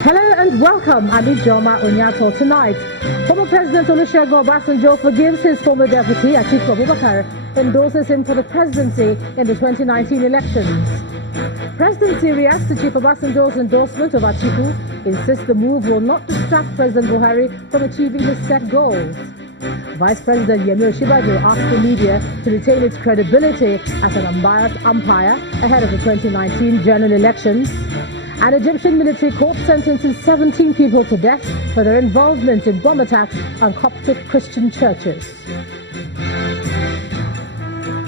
Hello and welcome. I'm Ijoma Onyato. Tonight, former President Olusegun Obasanjo forgives his former deputy, Atiku Abubakar, endorses him for the presidency in the 2019 elections. Presidency reacts to Chief Obasanjo's endorsement of Atiku, insists the move will not distract President Buhari from achieving his set goals. Vice President Yemi Osinbajo asked the media to retain its credibility as an unbiased umpire ahead of the 2019 general elections. An Egyptian military court sentences 17 people to death for their involvement in bomb attacks on Coptic Christian churches.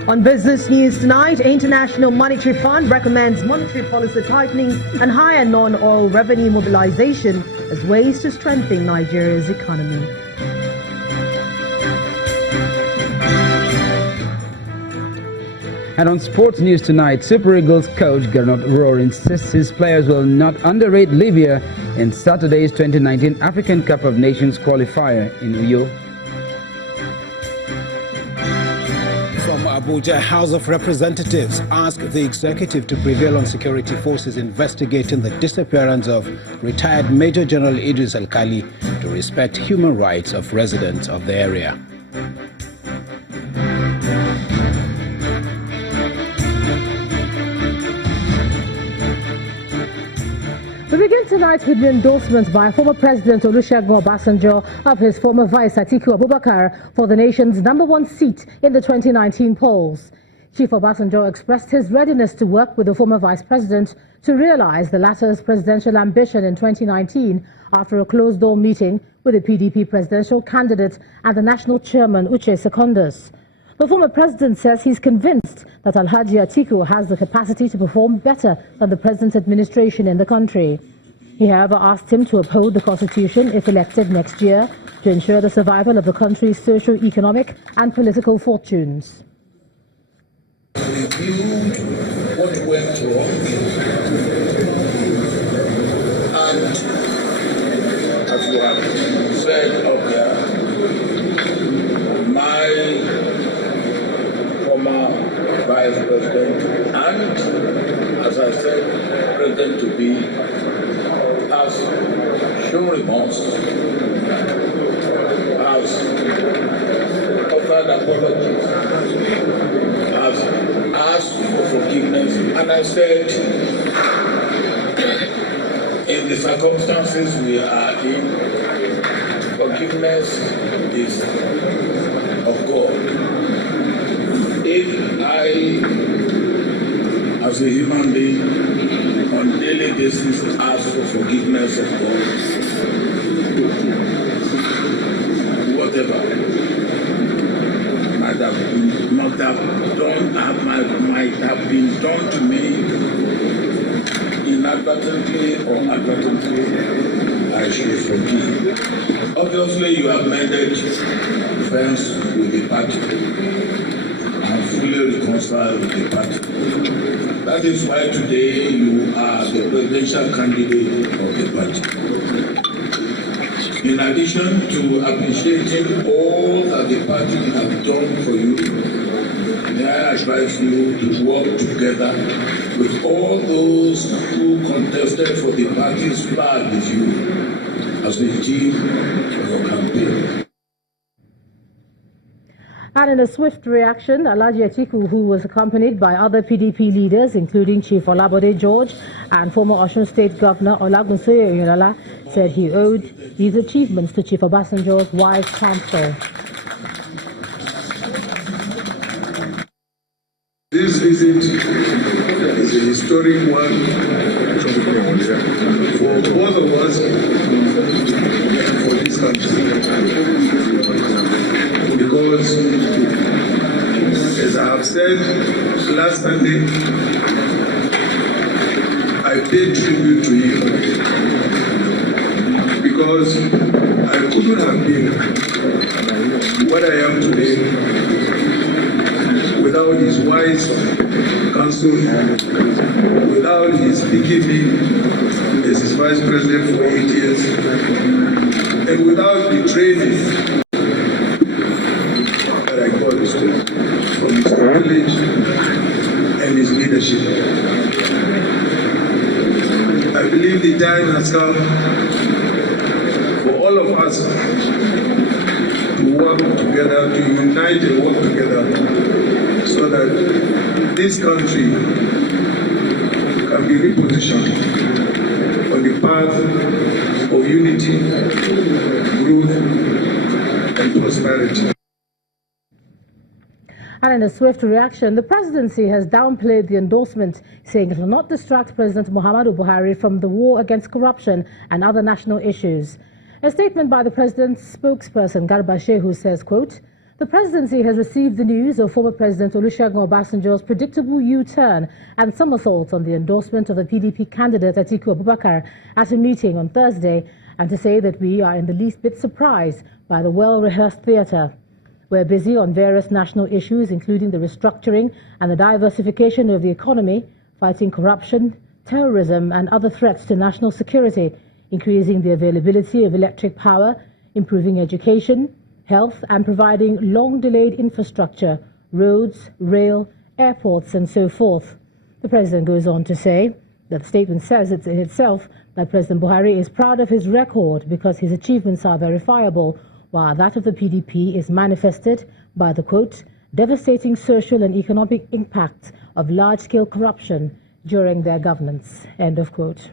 On business news tonight, International Monetary Fund recommends monetary policy tightening and higher non-oil revenue mobilization as ways to strengthen Nigeria's economy. And on sports news tonight, Super Eagles coach Gernot Rohr insists his players will not underrate Libya in Saturday's 2019 African Cup of Nations qualifier in Uyo. From Abuja, House of Representatives asked the executive to prevail on security forces investigating the disappearance of retired Major General Idris Alkali to respect human rights of residents of the area. We begin tonight with the endorsement by former President Olusegun Obasanjo of his former vice Atiku Abubakar for the nation's #1 seat in the 2019 polls. Chief Obasanjo expressed his readiness to work with the former vice president to realize the latter's presidential ambition in 2019 after a closed-door meeting with the PDP presidential candidate and the national chairman Uche Secondus. The former president says he's convinced that Alhaji Atiku has the capacity to perform better than the present administration in the country. He, however, asked him to uphold the constitution if elected next year to ensure the survival of the country's socio-economic and political fortunes. Reviewed what went wrong, and as you have said up there, my former vice president and, as I said, president-to-be has shown remorse, has offered apologies, has asked for forgiveness, and I said, in the circumstances we are in, forgiveness is of God. If I, as a human being, on a daily basis ask for forgiveness of God, whatever might have been done to me inadvertently or advertently, I should forgive. Obviously, you have mended friends with the party and fully reconciled with the party. That is why today you are the presidential candidate of the party. In addition to appreciating all that the party have done for you, may I advise you to work together with all those who contested for the party's flag with you as a team for your campaign. And in a swift reaction, Alhaji Atiku, who was accompanied by other PDP leaders, including Chief Olabode George and former Osun State Governor Olagunsoye Oyinlola, said he owed these achievements to Chief Obasanjo's wise counsel. This visit is a historic one for both of us and for this country. Because, as I have said last Sunday, I paid tribute to him because I couldn't have been what I am today without his wise counsel, without his picking me as his vice president for 8 years, and without the training that I got from his privilege and his leadership. I believe the time has come for all of us to work together, to unite and work together so that this country can be repositioned on the path of unity, growth, and prosperity. And in a swift reaction, the presidency has downplayed the endorsement, saying it will not distract President Muhammadu Buhari from the war against corruption and other national issues. A statement by the president's spokesperson, Garba Shehu, says, quote, "The presidency has received the news of former President Olusegun Obasanjo's predictable U-turn and somersault on the endorsement of the PDP candidate Atiku Abubakar at a meeting on Thursday, and to say that we are in the least bit surprised by the well-rehearsed theatre. We're busy on various national issues, including the restructuring and the diversification of the economy, fighting corruption, terrorism and other threats to national security, increasing the availability of electric power, improving education, health and providing long-delayed infrastructure, roads, rail, airports and so forth." The president goes on to say that the statement says in itself that President Buhari is proud of his record because his achievements are verifiable, while that of the PDP is manifested by the, quote, "devastating social and economic impact of large-scale corruption during their governance," end of quote.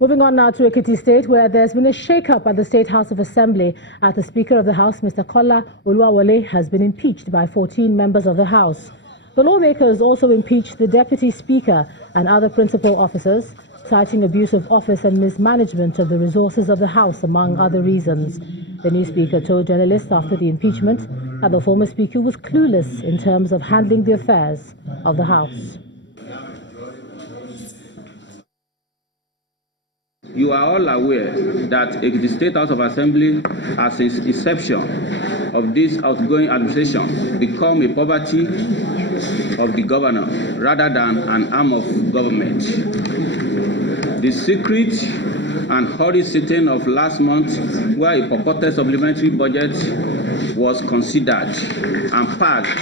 Moving on now to Ekiti State, where there's been a shake-up at the State House of Assembly as the Speaker of the House, Mr. Kola Oluwole, has been impeached by 14 members of the House. The lawmakers also impeached the Deputy Speaker and other principal officers, citing abuse of office and mismanagement of the resources of the House, among other reasons. The new Speaker told journalists after the impeachment that the former Speaker was clueless in terms of handling the affairs of the House. You are all aware that the State House of Assembly has since inception of this outgoing administration become a property of the governor rather than an arm of government. The secret and hurried sitting of last month, where a purported supplementary budget was considered and passed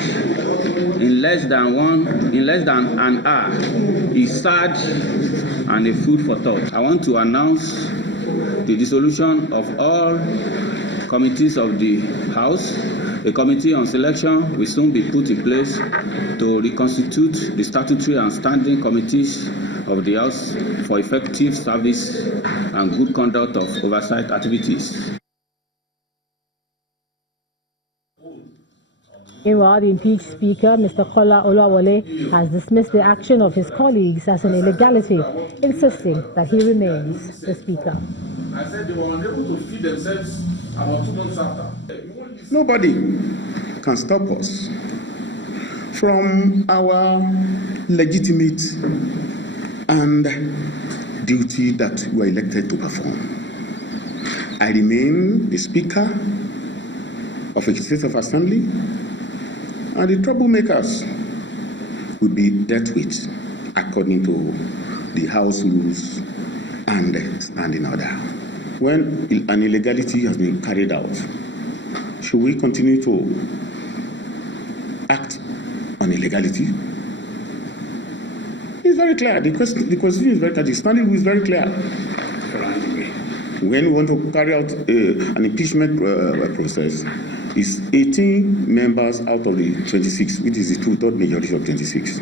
in less than an hour, is sad and a food for thought. I want to announce the dissolution of all committees of the House. A committee on selection will soon be put in place to reconstitute the statutory and standing committees of the House for effective service and good conduct of oversight activities. Meanwhile, the impeached Speaker, Mr. Kola Oluwole, has dismissed the action of his colleagues as an illegality, insisting that he remains the Speaker. I said they were unable to feed themselves about 2 months after. Nobody can stop us from our legitimate and duty that we are elected to perform. I remain the Speaker of the State of Assembly, and the troublemakers will be dealt with according to the House rules and standing order. When an illegality has been carried out, should we continue to act on illegality? It's very clear. The Constitution is very clear. The standing rule is very clear. When we want to carry out an impeachment process, it's 18 members out of the 26, which is the two-thirds majority of 26.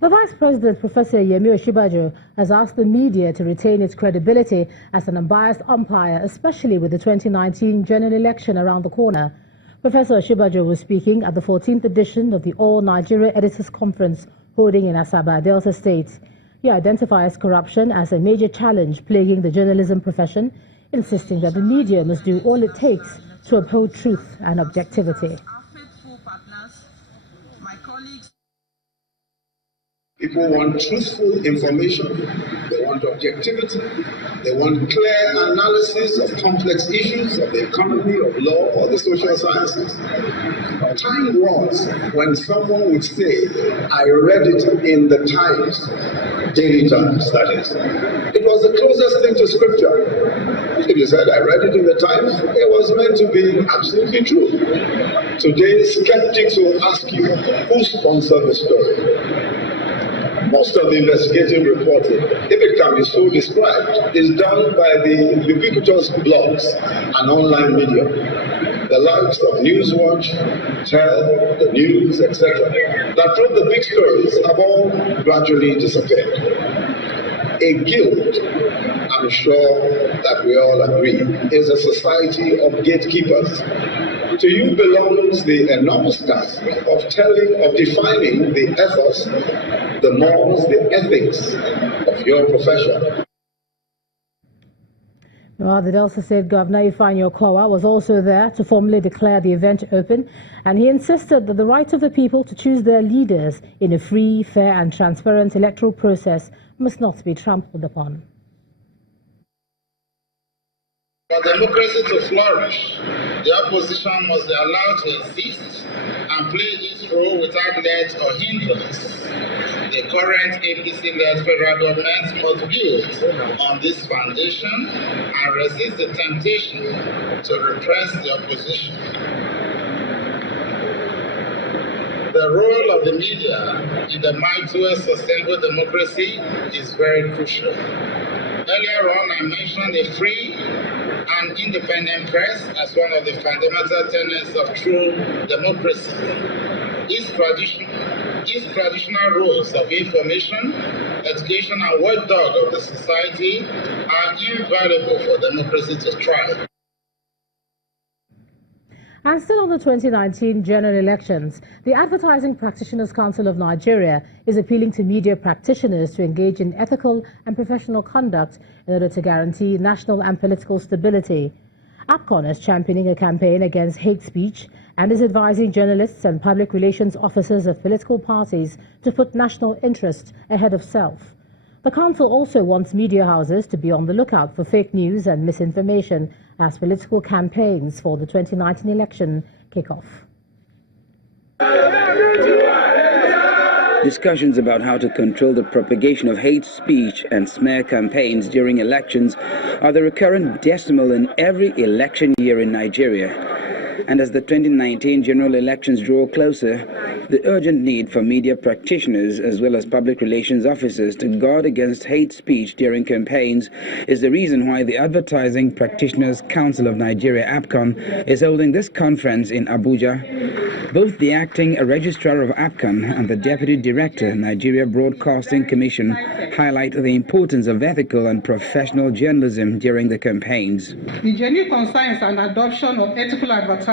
The Vice President, Professor Yemi Osinbajo, has asked the media to retain its credibility as an unbiased umpire, especially with the 2019 general election around the corner. Professor Osinbajo was speaking at the 14th edition of the All Nigeria Editors Conference holding in Asaba, Delta State. He identifies corruption as a major challenge plaguing the journalism profession, insisting that the media must do all it takes to uphold truth and objectivity. People want truthful information, they want objectivity, they want clear analysis of complex issues of the economy, of law, or the social sciences. Time was when someone would say, I read it in the Times, Daily Times, that is. It was the closest thing to scripture. If you said, I read it in the Times, it was meant to be absolutely true. Today, skeptics will ask you, who sponsored the story? Most of the investigative reporting, if it can be so described, is done by the ubiquitous blogs and online media, the likes of Newswatch, Tell, The News, etc., that prove the big stories have all gradually disappeared. A guild, I'm sure that we all agree, is a society of gatekeepers. To you belongs the enormous task of defining the ethos, the morals, the ethics of your profession. The Delta State Governor Ifeanyi Okowa was also there to formally declare the event open, and he insisted that the right of the people to choose their leaders in a free, fair and transparent electoral process must not be trampled upon. For democracy to flourish, the opposition must be allowed to exist and play its role without let or hindrance. The current APC-led federal government must build on this foundation and resist the temptation to repress the opposition. The role of the media in the march towards sustainable democracy is very crucial. Earlier on, I mentioned a free and independent press as one of the fundamental tenets of true democracy. Its traditional roles of information, education, and watchdog of the society are invaluable for democracy to thrive. And still on the 2019 general elections, the Advertising Practitioners Council of Nigeria is appealing to media practitioners to engage in ethical and professional conduct in order to guarantee national and political stability. APCON is championing a campaign against hate speech and is advising journalists and public relations officers of political parties to put national interest ahead of self. The council also wants media houses to be on the lookout for fake news and misinformation as political campaigns for the 2019 election kick off. Discussions about how to control the propagation of hate speech and smear campaigns during elections are the recurrent decimal in every election year in Nigeria. And as the 2019 general elections draw closer, the urgent need for media practitioners as well as public relations officers to guard against hate speech during campaigns is the reason why the Advertising Practitioners Council of Nigeria, APCON, is holding this conference in Abuja. Both the acting registrar of APCON and the deputy director, Nigeria Broadcasting Commission, highlight the importance of ethical and professional journalism during the campaigns. The genuine concerns and adoption of ethical advertising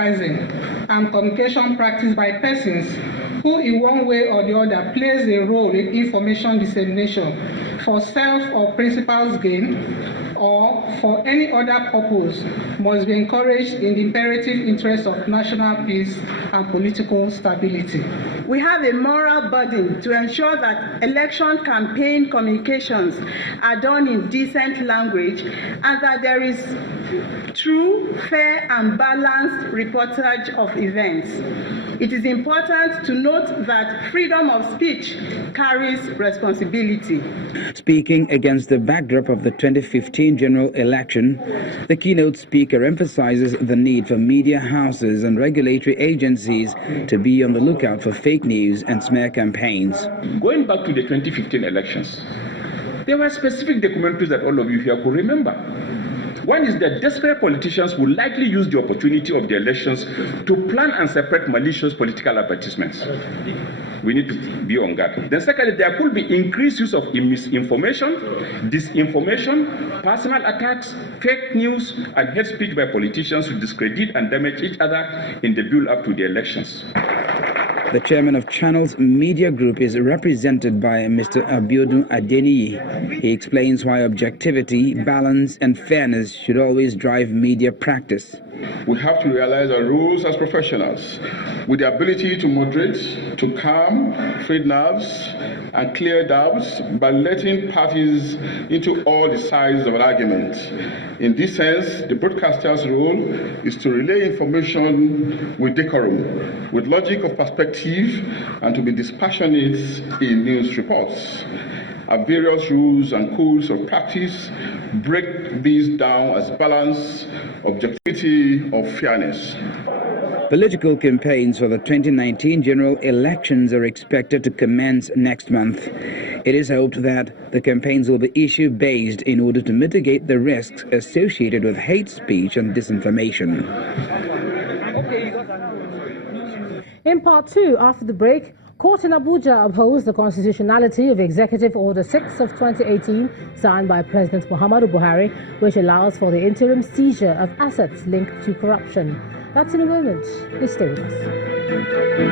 and communication practice by persons who in one way or the other plays a role in information dissemination for self or principal's gain or for any other purpose must be encouraged in the imperative interest of national peace and political stability. We have a moral burden to ensure that election campaign communications are done in decent language and that there is true, fair and balanced reportage of events. It is important to note that freedom of speech carries responsibility. Speaking against the backdrop of the 2015 general election, the keynote speaker emphasizes the need for media houses and regulatory agencies to be on the lookout for fake news and smear campaigns. Going back to the 2015 elections, there were specific documentaries that all of you here could remember. One is that desperate politicians will likely use the opportunity of the elections to plan and separate malicious political advertisements. We need to be on guard. Then secondly, there could be increased use of misinformation, disinformation, personal attacks, fake news, and hate speech by politicians to discredit and damage each other in the build-up to the elections. The chairman of Channels Media Group is represented by Mr. Abiodun Adeniyi. He explains why objectivity, balance and fairness should always drive media practice. We have to realize our roles as professionals with the ability to moderate, to calm frayed nerves and clear doubts by letting parties into all the sides of an argument. In this sense, the broadcaster's role is to relay information with decorum, with logic of perspective, and to be dispassionate in news reports. Our various rules and codes of practice break these down as balance, objectivity, or fairness. Political campaigns for the 2019 general elections are expected to commence next month. It is hoped that the campaigns will be issue-based in order to mitigate the risks associated with hate speech and disinformation. In part 2, after the break, Court in Abuja upholds the constitutionality of Executive Order 6 of 2018, signed by President Muhammadu Buhari, which allows for the interim seizure of assets linked to corruption. That's in a moment. Please stay with us.